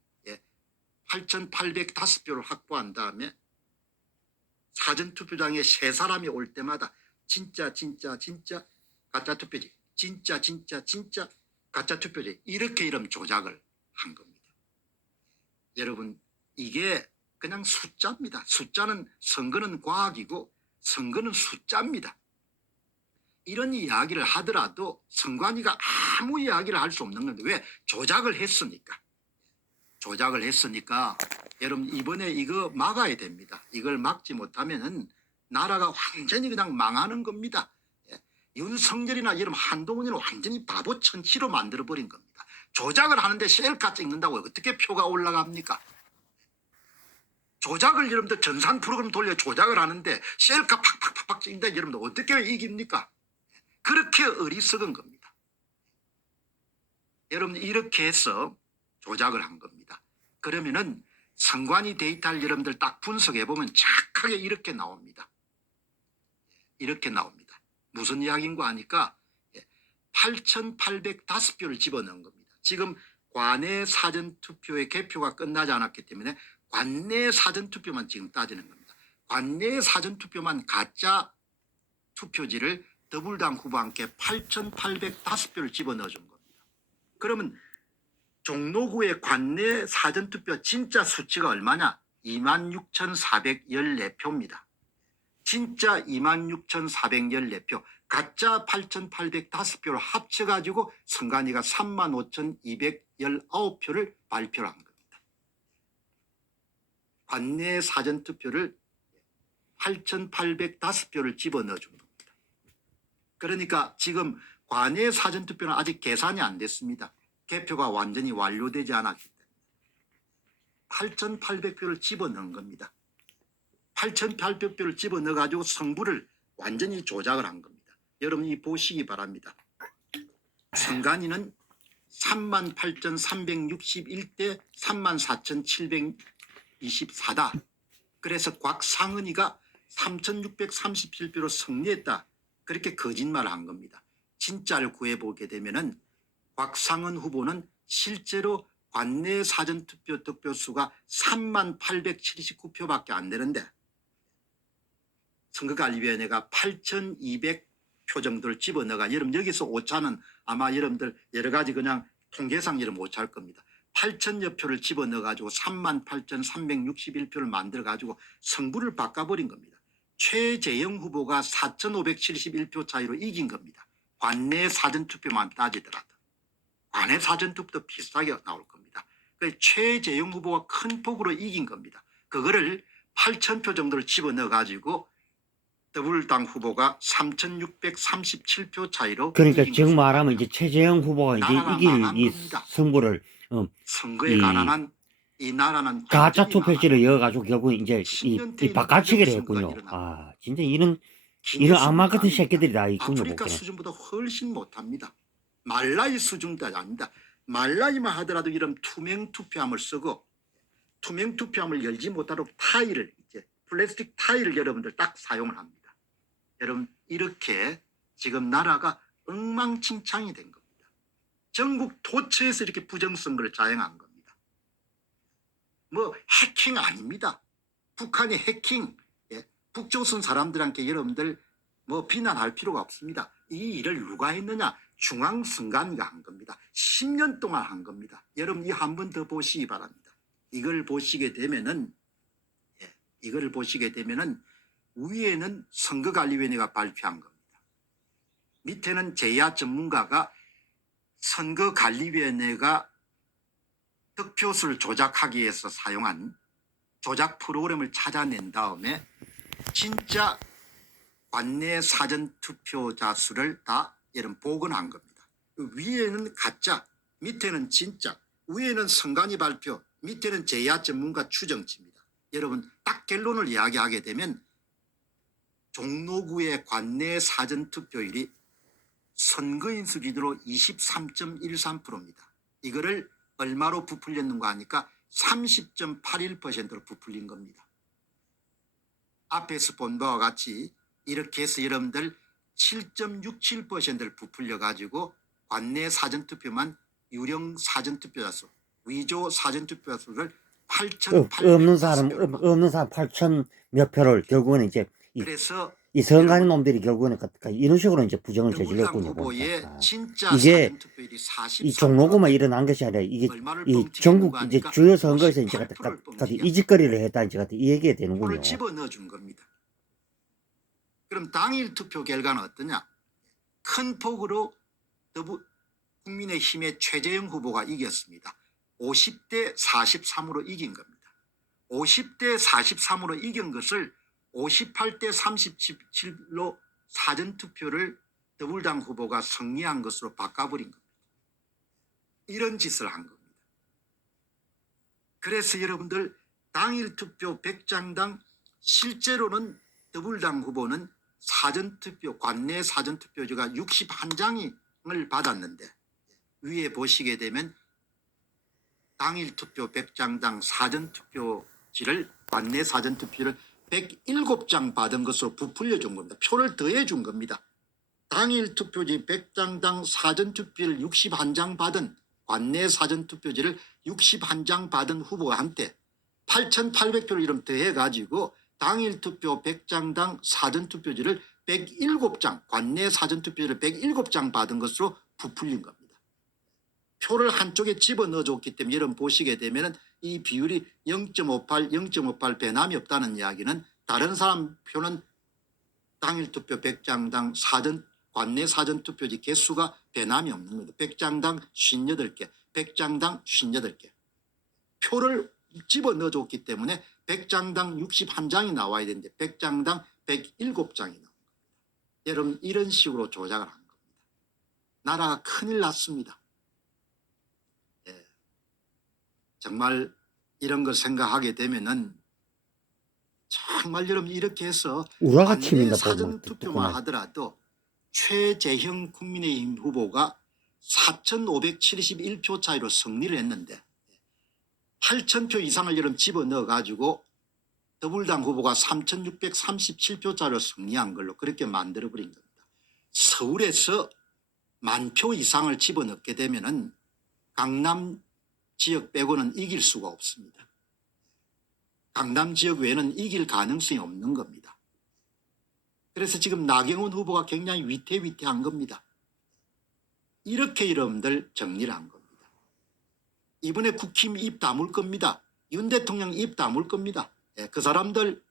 8,805표를 확보한 다음에 사전투표장에 세 사람이 올 때마다 진짜 가짜 투표지, 진짜 가짜 투표지, 이렇게 이런 조작을 한 겁니다. 여러분 이게 그냥 숫자입니다. 숫자는, 선거는 과학이고 선거는 숫자입니다. 이런 이야기를 하더라도 선관위가 아무 이야기를 할 수 없는 건데, 왜? 조작을 했으니까. 조작을 했으니까 여러분 이번에 이거 막아야 됩니다. 이걸 막지 못하면은 나라가 완전히 그냥 망하는 겁니다. 예. 윤석열이나 이런 한동훈이는 완전히 바보 천치로 만들어버린 겁니다. 조작을 하는데 셀카 찍는다고 어떻게 표가 올라갑니까? 조작을 여러분들 전산 프로그램 돌려 조작을 하는데 셀카 팍팍팍팍 찍는다 여러분들 어떻게 이깁니까? 그렇게 어리석은 겁니다. 여러분 이렇게 해서 조작을 한 겁니다. 그러면은 선관위 데이터를 여러분들 딱 분석해 보면 정확하게 이렇게 나옵니다. 이렇게 나옵니다. 무슨 이야기인가 하니까 8,805표를 집어넣은 겁니다. 지금 관내 사전투표의 개표가 끝나지 않았기 때문에 관내 사전투표만 지금 따지는 겁니다. 관내 사전투표만 가짜 투표지를 더불당 후보와 함께 8,805표를 집어넣어 준 겁니다. 그러면 종로구의 관내 사전투표 진짜 수치가 얼마냐? 26,414표입니다. 진짜 26,414표, 가짜 8,805표를 합쳐가지고 선관위가 35,219표를 발표를 한 겁니다. 관내 사전투표를 8,805표를 집어넣어 준 겁니다. 그러니까 지금 관내 사전투표는 아직 계산이 안 됐습니다. 개표가 완전히 완료되지 않았기 때문에 8,800표를 집어넣은 겁니다. 8,800표를 집어넣어 가지고 성부를 완전히 조작을 한 겁니다. 여러분이 보시기 바랍니다. 선관위는 38,361대 34,724다. 그래서 곽상은이가 3,637표로 승리했다. 그렇게 거짓말을 한 겁니다. 진짜를 구해보게 되면은 곽상은 후보는 실제로 관내 사전투표 득표수가 3879표밖에 안 되는데 선거관리위원회가 8,200표 정도를 집어넣어가 여러분 여기서 오차는 아마 여러분들 여러 가지 그냥 통계상 여러분 오차할 겁니다. 8,000여 표를 집어넣어가지고 38,361표를 만들어가지고 성부를 바꿔버린 겁니다. 최재형 후보가 4,571표 차이로 이긴 겁니다. 관내 사전투표만 따지더라도. 관내 사전투표도 비슷하게 나올 겁니다. 그래서 최재형 후보가 큰 폭으로 이긴 겁니다. 그거를 8,000표 정도를 집어넣어가지고 더불어당 후보가 3,637표 차이로 그러니까 이긴 지금 것입니다. 말하면 이제 최재형 후보가 이제 나라가 이길 망한 이 겁니다. 승부를 선거에 이 가난한 이 나라는 가짜 완전히 투표지를 이어가지고 결국 이제 이 10년째 바깥치기를 부정선거가 했군요. 일어납니다. 아 진짜 이런 기내수준도 악마 같은 아닙니다. 새끼들이 다 있군요. 아프리카 보기는. 수준보다 훨씬 못합니다. 말라이 수준도 아닙니다. 말라이만 하더라도 이런 투명 투표함을 쓰고 투명 투표함을 열지 못하도록 타일을 이제 플라스틱 타일을 여러분들 딱 사용을 합니다. 여러분 이렇게 지금 나라가 엉망진창이 된 겁니다. 전국 도처에서 이렇게 부정선거를 자행한 겁니다. 뭐 해킹 아닙니다. 북한이 해킹, 북조선 사람들한테 여러분들 뭐 비난할 필요가 없습니다. 이 일을 누가 했느냐? 중앙선관위가 한 겁니다. 10년 동안 한 겁니다. 여러분 이 한 번 더 보시기 바랍니다. 이걸 보시게 되면은 위에는 선거관리위원회가 발표한 겁니다. 밑에는 제야 전문가가 선거관리위원회가 득표수를 조작하기 위해서 사용한 조작 프로그램을 찾아낸 다음에 진짜 관내 사전투표자 수를 다 여러분 복원한 겁니다. 위에는 가짜, 밑에는 진짜, 위에는 선관위 발표, 밑에는 제야 전문가 추정치입니다. 여러분 딱 결론을 이야기하게 되면 종로구의 관내 사전투표율이 선거인수 기준으로 23.13%입니다. 이거를 얼마로 부풀렸는가 하니까 30.81%로 부풀린 겁니다. 앞에서 본 바와 같이 이렇게 해서 여러분들 7.67%를 부풀려 가지고 관내 사전투표만 유령 사전투표자 수, 위조 사전투표자 수를 8,800표. 없는 사람 8천 몇 표를 결국은 이제 그래서 이 선관위 놈들이 결국은 이런 식으로 이제 부정을 더불어당 저질렀군요. 후보의 보니까. 진짜 이게 사전투표율이 44%. 이 종로구만 일어난 것이 아니라 이게 얼마를 이 뻥튀기는 전국 거 이제 아니까 주요 선거에서 이제 58%를 같은 이짓거리를 했다 이제 같은 이 얘기가 되는군요. 표를 집어넣어 준 겁니다. 그럼 당일 투표 결과는 어떠냐? 큰 폭으로 국민의힘의 최재형 후보가 이겼습니다. 50대 43으로 이긴 겁니다. 50대 43으로 이긴 것을 58대 37로 사전투표를 더불어당 후보가 승리한 것으로 바꿔버린 겁니다. 이런 짓을 한 겁니다. 그래서 여러분들 당일 투표 100장당 실제로는 더불어당 후보는 사전투표 관내 사전투표지가 61장을 받았는데 위에 보시게 되면 당일 투표 100장당 사전투표지를 관내 사전투표를 107장 받은 것으로 부풀려 준 겁니다. 표를 더해 준 겁니다. 당일 투표지 100장당 사전투표를 61장 받은 관내 사전투표지를 61장 받은 후보한테 8,800표를 이름 더해 가지고 당일 투표 100장당 사전투표지를 107장 관내 사전투표지를 107장 받은 것으로 부풀린 겁니다. 표를 한쪽에 집어넣어 줬기 때문에 여러분 보시게 되면 이 비율이 0.58 배남이 없다는 이야기는 다른 사람 표는 당일 투표 100장당 관내 사전투표지 개수가 배남이 없는 겁니다. 100장당 58개, 100장당 58개. 표를 집어넣어 줬기 때문에 100장당 61장이 나와야 되는데 100장당 107장이 나온 겁니다. 여러분 이런 식으로 조작을 한 겁니다. 나라가 큰일 났습니다. 정말 이런 걸 생각하게 되면은 정말 여러분 이렇게 해서 우라가 만내 치민다 보면 사전 투표만 듣구만. 하더라도 최재형 국민의힘 후보가 4,571표 차이로 승리를 했는데 8,000표 이상을 여러분 집어넣어 가지고 더불당 후보가 3,637표 차로 승리한 걸로 그렇게 만들어버린 겁니다. 서울에서 10,000표 이상을 집어넣게 되면은 강남 지역 빼고는 이길 수가 없습니다. 강남 지역 외에는 이길 가능성이 없는 겁니다. 그래서 지금 나경원 후보가 굉장히 위태위태한 겁니다. 이렇게 여러분들 정리를 한 겁니다. 이번에 국힘 입 다물 겁니다. 윤 대통령 입 다물 겁니다. 예, 그 사람들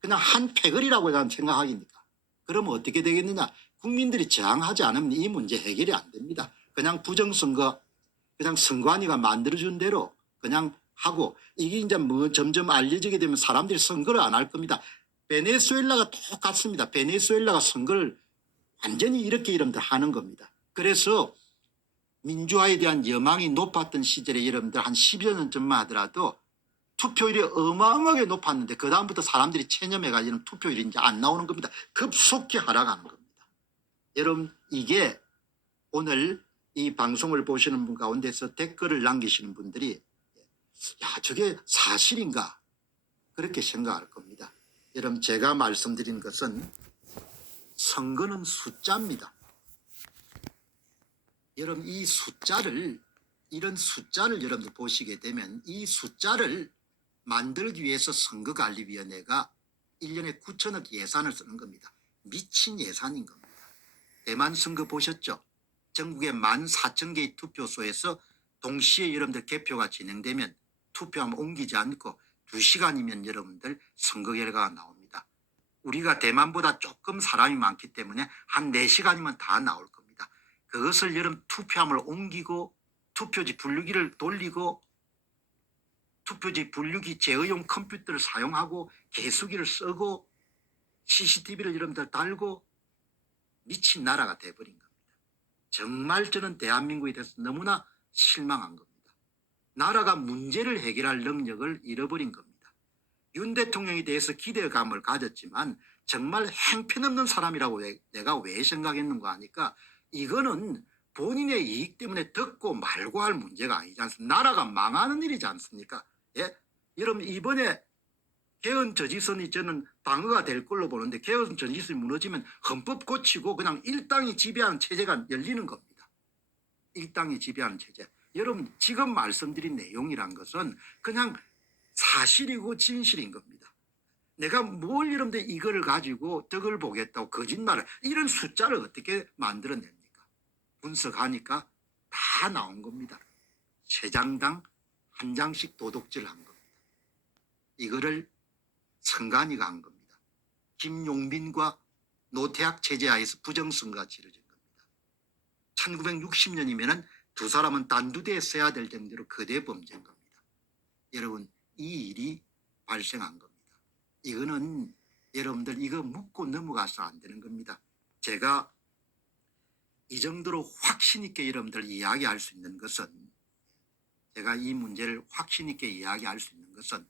그냥 한 패거리라고 저는 생각하기니까. 그러면 어떻게 되겠느냐. 국민들이 저항하지 않으면 이 문제 해결이 안 됩니다. 그냥 부정선거 그냥 선관위가 만들어준 대로 그냥 하고 이게 이제 뭐 점점 알려지게 되면 사람들이 선거를 안 할 겁니다. 베네수엘라가 똑같습니다. 베네수엘라가 선거를 완전히 이렇게 여러분들 하는 겁니다. 그래서 민주화에 대한 여망이 높았던 시절에 여러분들 한 10여 년 전만 하더라도 투표율이 어마어마하게 높았는데 그 다음부터 사람들이 체념해가지고 투표율이 이제 안 나오는 겁니다. 급속히 하락하는 겁니다. 여러분 이게 오늘 이 방송을 보시는 분 가운데서 댓글을 남기시는 분들이 야 저게 사실인가 그렇게 생각할 겁니다. 여러분 제가 말씀드린 것은 선거는 숫자입니다. 여러분 이 숫자를 이런 숫자를 여러분들 보시게 되면 이 숫자를 만들기 위해서 선거관리위원회가 1년에 9천억 예산을 쓰는 겁니다. 미친 예산인 겁니다. 대만 선거 보셨죠? 전국의 14,000개의 투표소에서 동시에 여러분들 개표가 진행되면 투표하면 옮기지 않고 2시간이면 여러분들 선거 결과가 나옵니다. 우리가 대만보다 조금 사람이 많기 때문에 한 4시간이면 다 나올 겁니다. 그것을 여러분 투표함을 옮기고 투표지 분류기를 돌리고 투표지 분류기 제어용 컴퓨터를 사용하고 개수기를 쓰고 CCTV를 여러분들 달고 미친 나라가 돼버린 겁니다. 정말 저는 대한민국에 대해서 너무나 실망한 겁니다. 나라가 문제를 해결할 능력을 잃어버린 겁니다. 윤 대통령에 대해서 기대감을 가졌지만 정말 행편없는 사람이라고 내가 왜 생각했는가 하니까 이거는 본인의 이익 때문에 듣고 말고 할 문제가 아니지 않습니까? 나라가 망하는 일이지 않습니까? 예? 여러분 이번에 개헌 저지선이 저는 방어가 될 걸로 보는데 개헌 저지선이 무너지면 헌법 고치고 그냥 일당이 지배하는 체제가 열리는 겁니다. 일당이 지배하는 체제. 여러분 지금 말씀드린 내용이란 것은 그냥 사실이고 진실인 겁니다. 내가 뭘 여러분들 이거를 가지고 덕을 보겠다고 거짓말을 이런 숫자를 어떻게 만들어냅니까? 분석하니까 다 나온 겁니다. 3장당 1장씩 도둑질을 한 겁니다. 이거를 선관위가 한 겁니다. 김용민과 노태학 체제하에서 부정선거가 치러진 겁니다. 1960년이면은 두 사람은 단두대에 써야 될 정도로 거대 범죄인 겁니다. 여러분 이 일이 발생한 겁니다. 이거는 여러분들 이거 묻고 넘어가서 안 되는 겁니다. 제가 이 정도로 확신 있게 여러분들 이야기할 수 있는 것은 제가 이 문제를 확신 있게 이야기할 수 있는 것은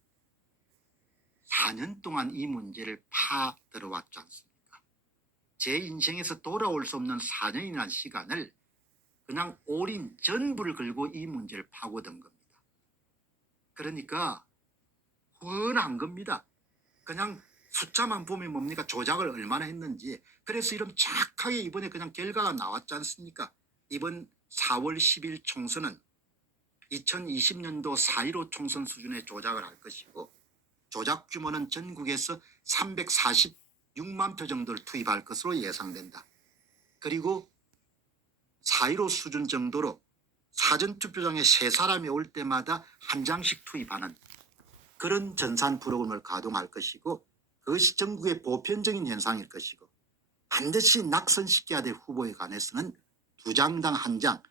4년 동안 이 문제를 파 들어왔지 않습니까? 제 인생에서 돌아올 수 없는 4년이라는 시간을 그냥 올인 전부를 걸고 이 문제를 파고든 겁니다. 그러니까 훤한 겁니다. 그냥 숫자만 보면 뭡니까? 조작을 얼마나 했는지. 그래서 이런 착하게 이번에 그냥 결과가 나왔지 않습니까? 이번 4월 10일 총선은 2020년도 4.15 총선 수준의 조작을 할 것이고 조작 규모는 전국에서 346만 표 정도를 투입할 것으로 예상된다. 그리고 4.15 수준 정도로 사전투표장에 3사람이 올 때마다 1장씩 투입하는 그런 전산 프로그램을 가동할 것이고 그것이 전국의 보편적인 현상일 것이고 반드시 낙선시켜야 될 후보에 관해서는 2장당 1장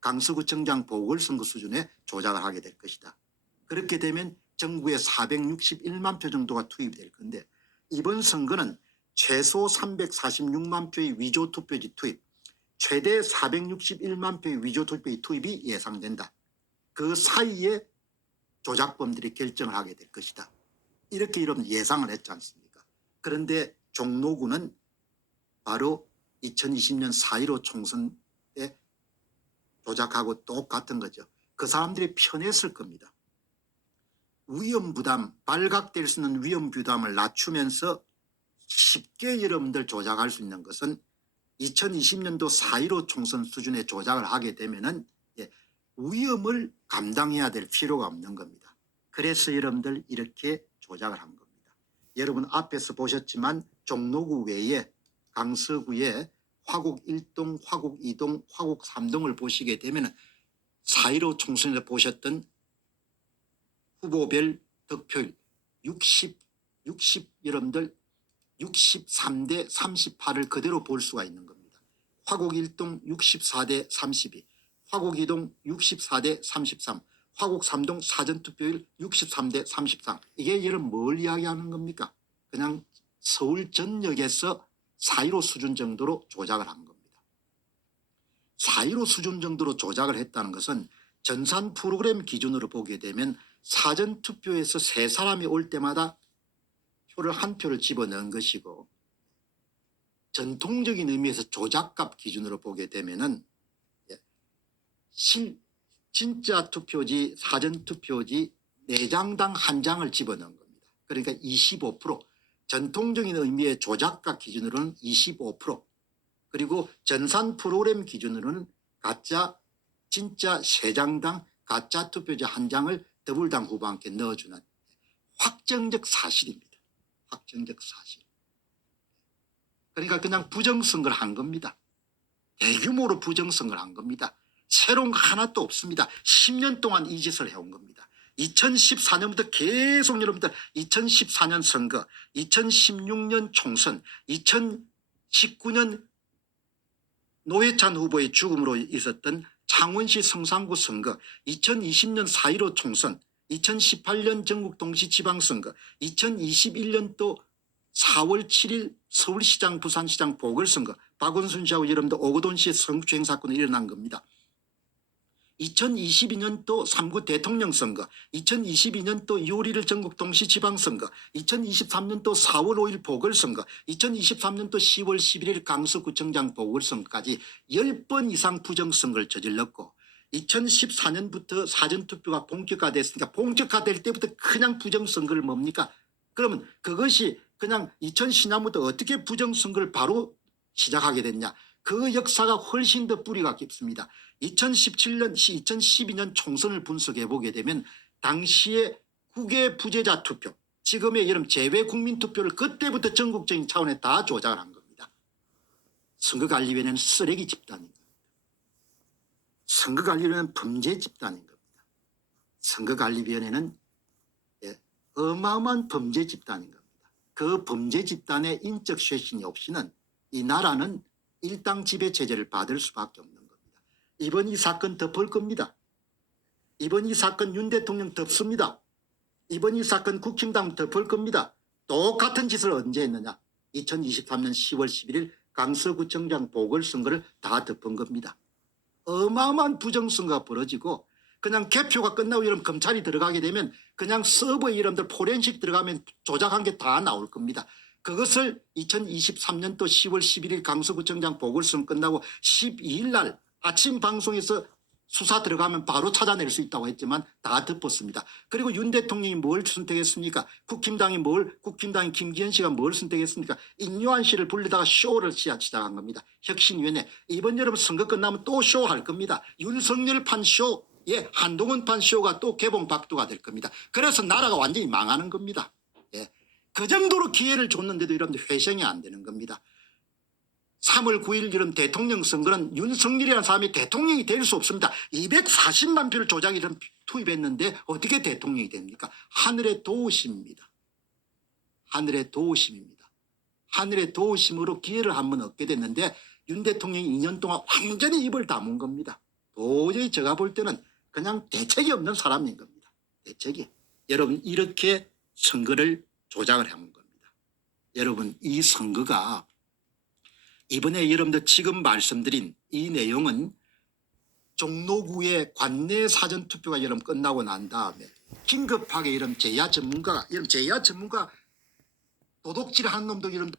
강서구청장 보궐선거 수준의 조작을 하게 될 것이다. 그렇게 되면 전국에 461만 표 정도가 투입이 될 건데 이번 선거는 최소 346만 표의 위조 투표지 투입, 최대 461만 표의 위조 투표지 투입이 예상된다. 그 사이에 조작범들이 결정을 하게 될 것이다. 이렇게 여러분 예상을 했지 않습니까? 그런데 종로구는 바로 2020년 4.15 총선 때 조작하고 똑같은 거죠. 그 사람들이 편했을 겁니다. 위험 부담, 발각될 수 있는 위험 부담을 낮추면서 쉽게 여러분들 조작할 수 있는 것은 2020년도 4.15 총선 수준의 조작을 하게 되면은 위험을 감당해야 될 필요가 없는 겁니다. 그래서 여러분들 이렇게 조작을 한 겁니다. 여러분 앞에서 보셨지만 종로구 외에 강서구에 화곡 1동, 화곡 2동, 화곡 3동을 보시게 되면 4.15 총선에서 보셨던 후보별 득표율 60 여러분들 63대 38을 그대로 볼 수가 있는 겁니다. 화곡 1동 64대 32, 화곡 2동 64대 33, 화곡 3동 사전투표율 63대 33. 이게 여러분 뭘 이야기하는 겁니까? 그냥 서울 전역에서 4.15 수준 정도로 조작을 한 겁니다. 4.15 수준 정도로 조작을 했다는 것은 전산 프로그램 기준으로 보게 되면 사전투표에서 세 사람이 올 때마다 한 표를 집어넣은 것이고, 전통적인 의미에서 조작값 기준으로 보게 되면은 진짜 투표지 사전투표지 4장당 1장을 집어넣은 겁니다. 그러니까 25%, 전통적인 의미의 조작값 기준으로는 25%, 그리고 전산 프로그램 기준으로는 가짜 진짜 3장당 가짜 투표지 1장을 더불당 후보한테 넣어주는 확정적 사실입니다. 확정적 사실. 그러니까 그냥 부정선거를 한 겁니다. 대규모로 부정선거를 한 겁니다. 새로운 거 하나도 없습니다. 10년 동안 이 짓을 해온 겁니다. 2014년부터 계속 여러분들 2014년 선거, 2016년 총선, 2019년 노회찬 후보의 죽음으로 있었던 창원시 성산구 선거, 2020년 4.15 총선, 2018년 전국 동시지방선거, 2021년도 4월 7일 서울시장 부산시장 보궐선거, 박원순 씨하고 여러분들 오거돈 씨의 성추행 사건이 일어난 겁니다. 2022년도 3구 대통령 선거, 2022년도 6월 1일 전국 동시지방선거, 2023년도 4월 5일 보궐선거, 2023년도 10월 11일 강서구청장 보궐선거까지 10번 이상 부정선거를 저질렀고, 2014년부터 사전투표가 본격화됐으니까 본격화될 때부터 그냥 부정선거를 뭡니까? 그러면 그것이 그냥 2010년부터 어떻게 부정선거를 바로 시작하게 됐냐? 그 역사가 훨씬 더 뿌리가 깊습니다. 2017년, 2012년 총선을 분석해 보게 되면 당시에 국외 부재자 투표, 지금의 여러분 재외 국민 투표를 그때부터 전국적인 차원에 다 조작을 한 겁니다. 선거관리위원회는 쓰레기 집단인 겁니다. 선거관리위원회는 범죄 집단인 겁니다. 선거관리위원회는 어마어마한 범죄 집단인 겁니다. 그 범죄 집단의 인적 쇄신이 없이는 이 나라는 일당 지배 체제를 받을 수밖에 없는 겁니다. 이번 이 사건 덮을 겁니다. 이번 이 사건 윤 대통령 덮습니다. 이번 이 사건 국힘당 덮을 겁니다. 똑같은 짓을 언제 했느냐? 2023년 10월 11일 강서구청장 보궐선거를 다 덮은 겁니다. 어마어마한 부정선거가 벌어지고, 그냥 개표가 끝나고 이런 검찰이 들어가게 되면 그냥 서버에 이름들 포렌식 들어가면 조작한 게 다 나올 겁니다. 그것을 2023년도 10월 11일 강서구청장 보궐선거 끝나고 12일 날 아침 방송에서 수사 들어가면 바로 찾아낼 수 있다고 했지만 다 덮었습니다. 그리고 윤 대통령이 뭘 선택했습니까? 국힘당이 김기현 씨가 뭘 선택했습니까? 임요한 씨를 불러다가 쇼를 시작한 겁니다. 혁신위원회. 이번 여름 선거 끝나면 또 쇼할 겁니다. 윤석열 판 쇼, 한동훈 판 쇼가 또 개봉 박두가 될 겁니다. 그래서 나라가 완전히 망하는 겁니다. 그 정도로 기회를 줬는데도 여러분들 회생이 안 되는 겁니다. 3월 9일 이런 대통령 선거는 윤석열이라는 사람이 대통령이 될 수 없습니다. 240만 표를 조작이 투입했는데 어떻게 대통령이 됩니까? 하늘의 도우심입니다. 하늘의 도우심입니다. 하늘의 도우심으로 기회를 한번 얻게 됐는데 윤 대통령이 2년 동안 완전히 입을 다문 겁니다. 도저히 제가 볼 때는 그냥 대책이 없는 사람인 겁니다. 대책이. 여러분 이렇게 선거를 조작을 한 겁니다. 여러분 이 선거가 이번에 여러분들 지금 말씀드린 이 내용은 종로구의 관내 사전투표가 여러분 끝나고 난 다음에 긴급하게 이런 제야 전문가 도둑질하는 놈도 이런